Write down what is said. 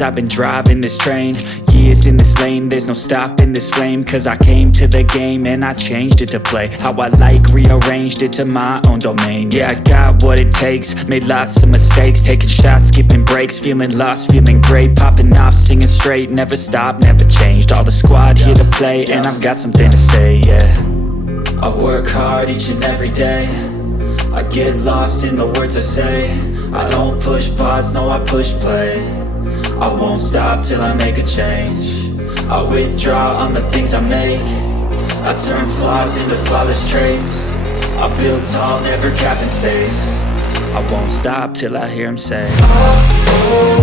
years I've been driving this train, years in this lane, there's no stopping this flame. Cause I came to the game and I changed it to play how I like, rearranged it to my own domain. Yeah, I got what it takes, made lots of mistakes, taking shots, skipping breaks, feeling lost, feeling great, popping off, singing straight, never stopped, never changed. All the squad here to play, and I've got something to say, yeah. I work hard each and every day, I get lost in the words I say. I don't push pause, no, I push play. I won't stop till I make a change. I withdraw on the things I make, I turn flaws into flawless traits. I build tall, never capped in space. I won't stop till I hear him say, oh, oh.